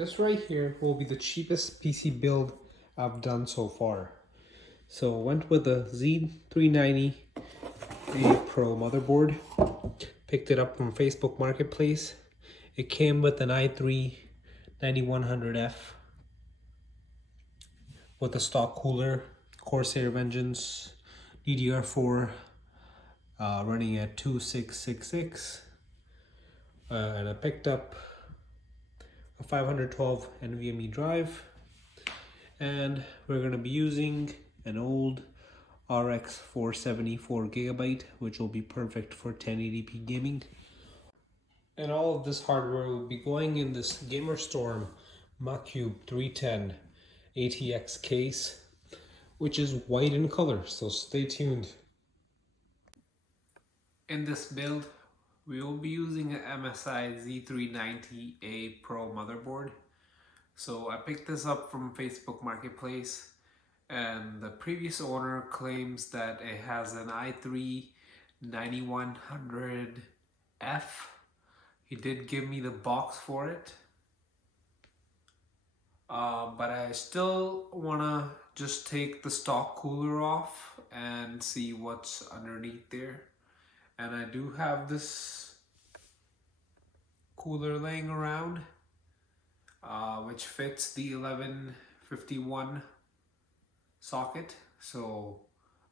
This right here will be the cheapest PC build I've done so far. So I went with the Z390-A Pro motherboard. Picked it up from Facebook Marketplace. It came with an i3-9100f with a stock cooler, Corsair Vengeance, DDR4 running at 2666. And I picked up a 512 NVMe drive, and we're going to be using an old RX470 4GB, which will be perfect for 1080p gaming. And all of this hardware will be going in this GamerStorm MACUBE 310 ATX case, which is white in color, so stay tuned. In this build, we will be using an MSI Z390-A Pro motherboard. So I picked this up from Facebook Marketplace, and the previous owner claims that it has an i3-9100f. He did give me the box for it, but I still want to just take the stock cooler off and see what's underneath there. And I do have this cooler laying around, which fits the 1151 socket. So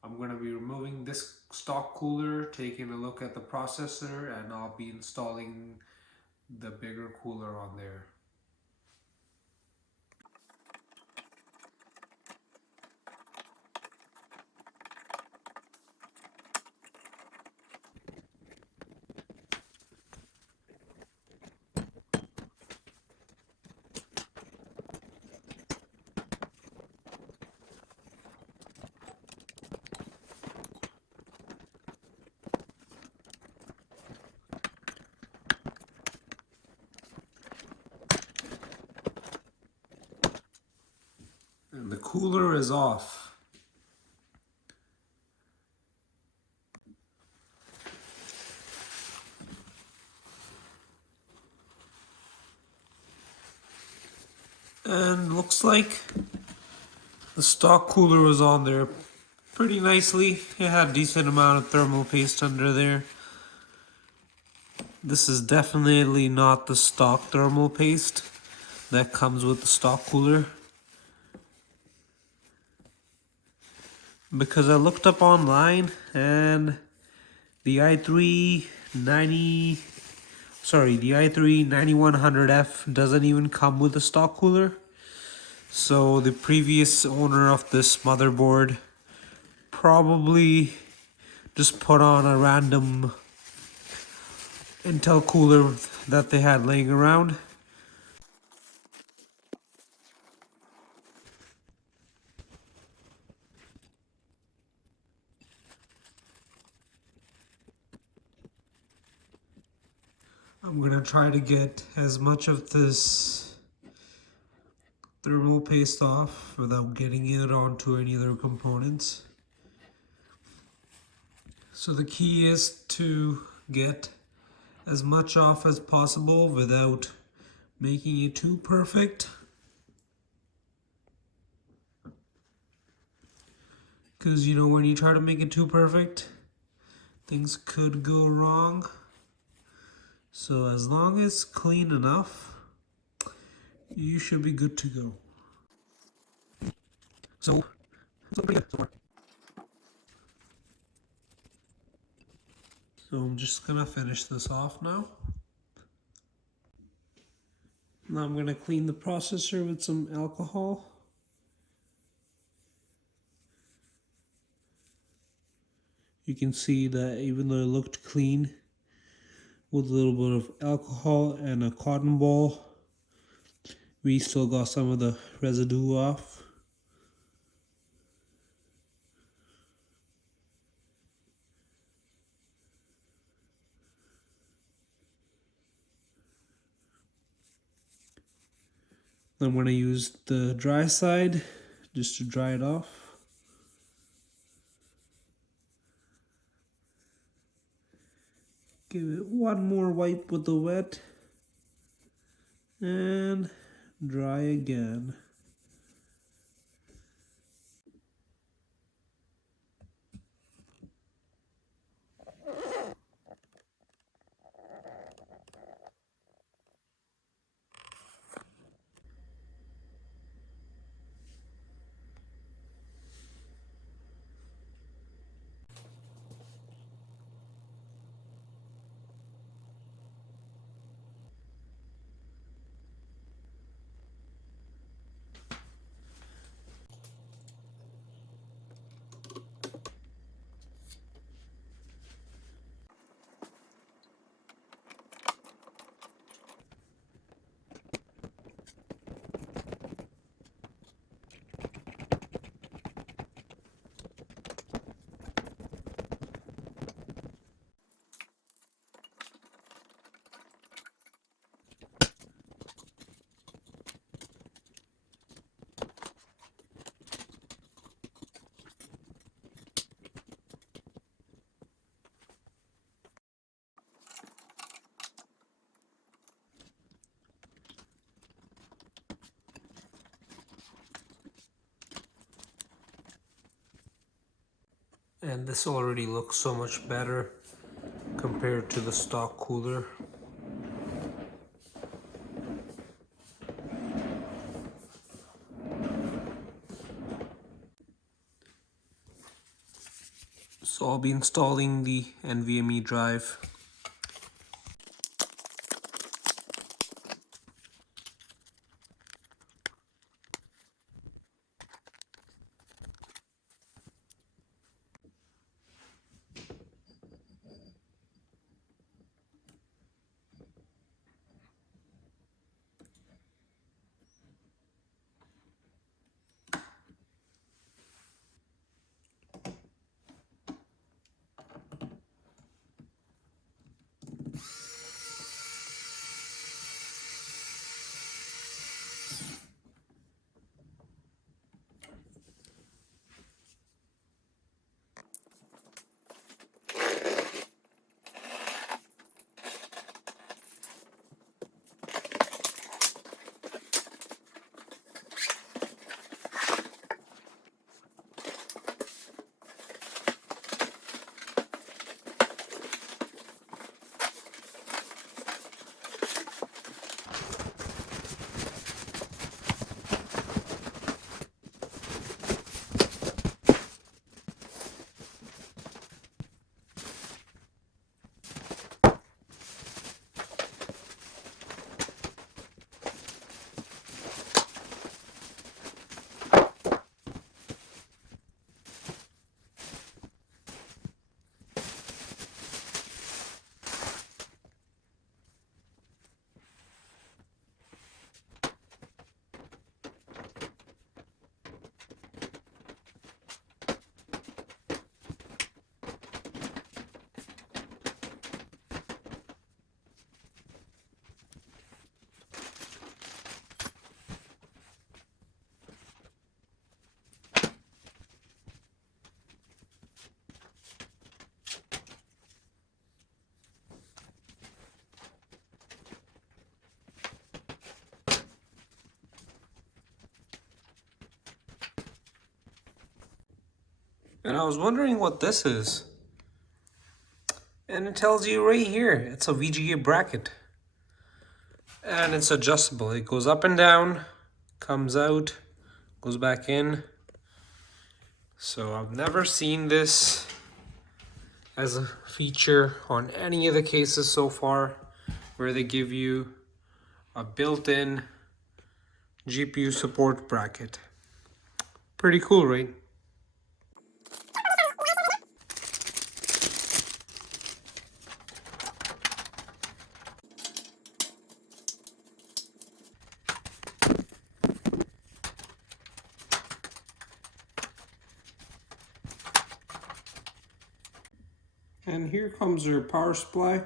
I'm going to be removing this stock cooler, taking a look at the processor, and I'll be installing the bigger cooler on there. And the cooler is off. And looks like the stock cooler was on there pretty nicely. It had a decent amount of thermal paste under there. This is definitely not the stock thermal paste that comes with the stock cooler, because I looked up online and the i3-9100f doesn't even come with a stock cooler. So the previous owner of this motherboard probably just put on a random Intel cooler that they had laying around. I'm gonna try to get as much of this thermal paste off without getting it onto any other components. So the key is to get as much off as possible without making it too perfect, because you know, when you try to make it too perfect, things could go wrong. So as long as clean enough, you should be good to go. So it's looking pretty good so far. So I'm just gonna finish this off now. Now I'm gonna clean the processor with some alcohol. You can see that even though it looked clean, with a little bit of alcohol and a cotton ball, we still got some of the residue off. I'm going to use the dry side just to dry it off. Give it one more wipe with the wet, and dry again. And this already looks so much better compared to the stock cooler. So I'll be installing the NVMe drive. And I was wondering what this is. And it tells you right here, it's a VGA bracket. And it's adjustable. It goes up and down, comes out, goes back in. So I've never seen this as a feature on any of the cases so far where they give you a built-in GPU support bracket. Pretty cool, right? And here comes your power supply.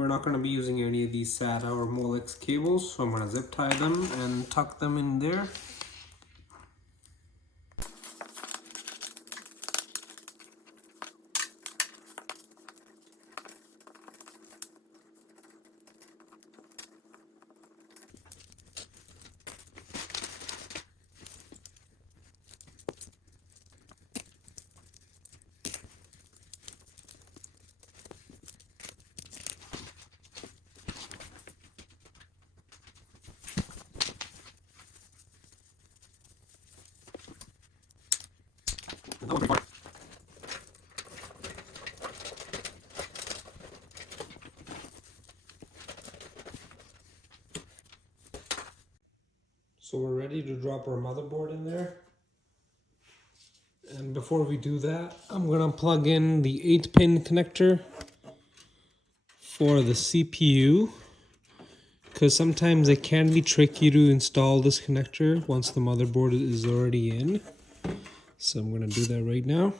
we're not going to be using any of these SATA or Molex cables, so I'm going to zip tie them and tuck them in there. So we're ready to drop our motherboard in there. And before we do that, I'm going to plug in the 8-pin connector for the CPU, because sometimes it can be tricky to install this connector once the motherboard is already in. So I'm going to do that right now.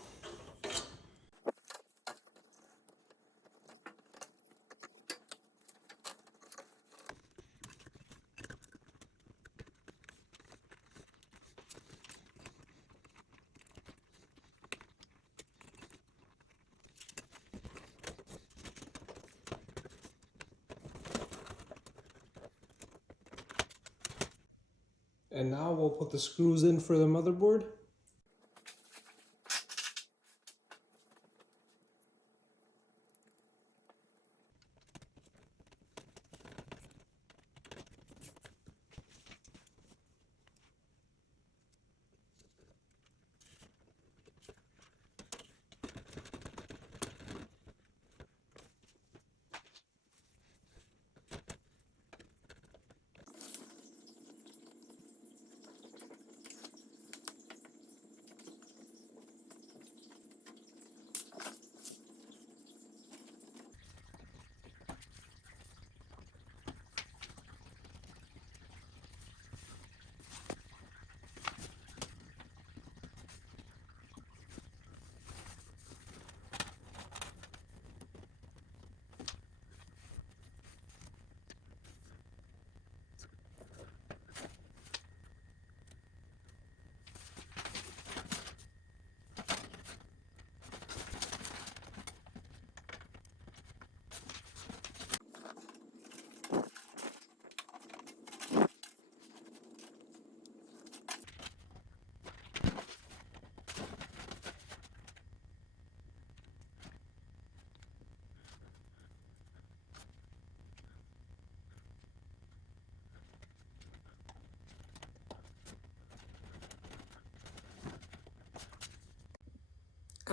And now we'll put the screws in for the motherboard.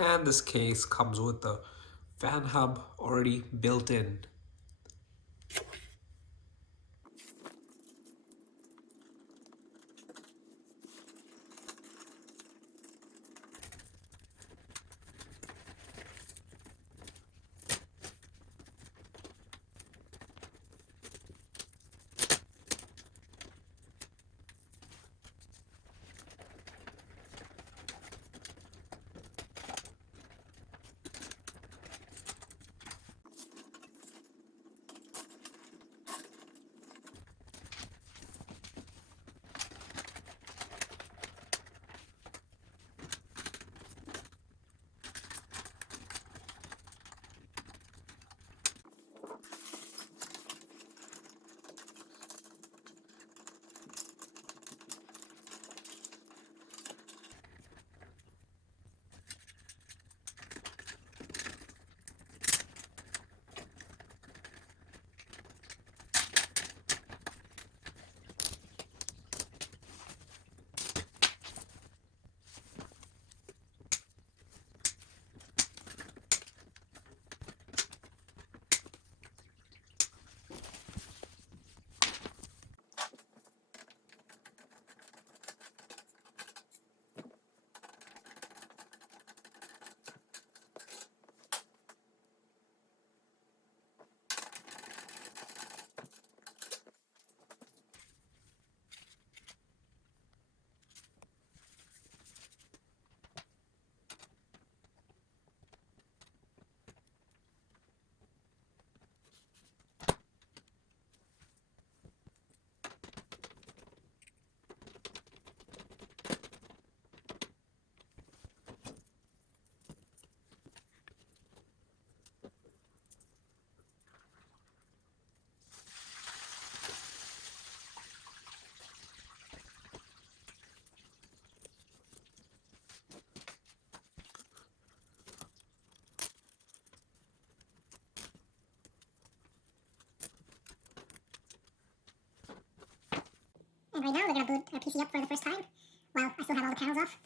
And this case comes with the fan hub already built in. right now they're going to boot our PC up for the first time while I still have all the panels off.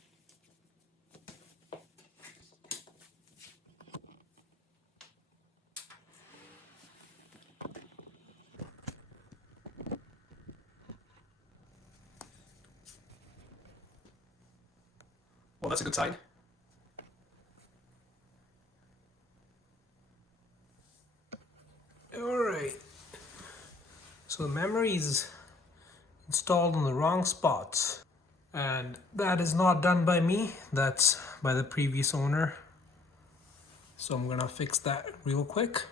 Well, that's a good sign. Alright. So the memory is installed in the wrong spots. And that is not done by me. That's by the previous owner. So I'm gonna fix that real quick.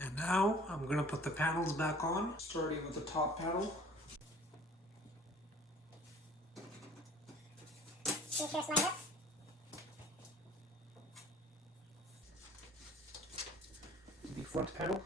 And now I'm gonna put the panels back on, starting with the top panel. Make sure it's lined up. The front panel.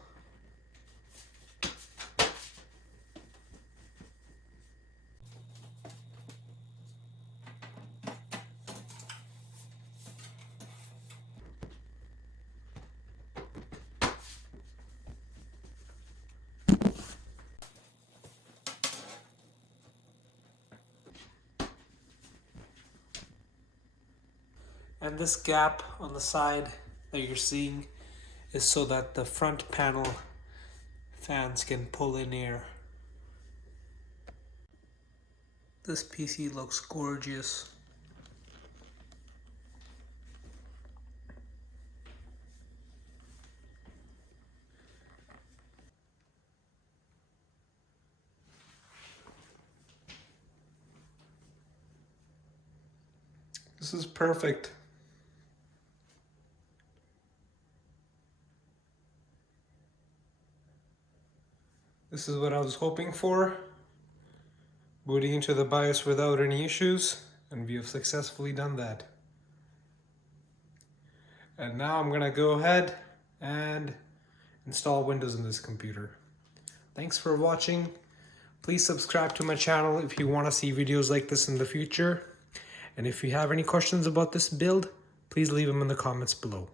And this gap on the side that you're seeing is so that the front panel fans can pull in air. This PC looks gorgeous. This is perfect. This is what I was hoping for. Booting into the BIOS without any issues, and we have successfully done that. And now I'm gonna go ahead and install Windows in this computer. Thanks for watching. Please subscribe to my channel if you want to see videos like this in the future. And if you have any questions about this build, please leave them in the comments below.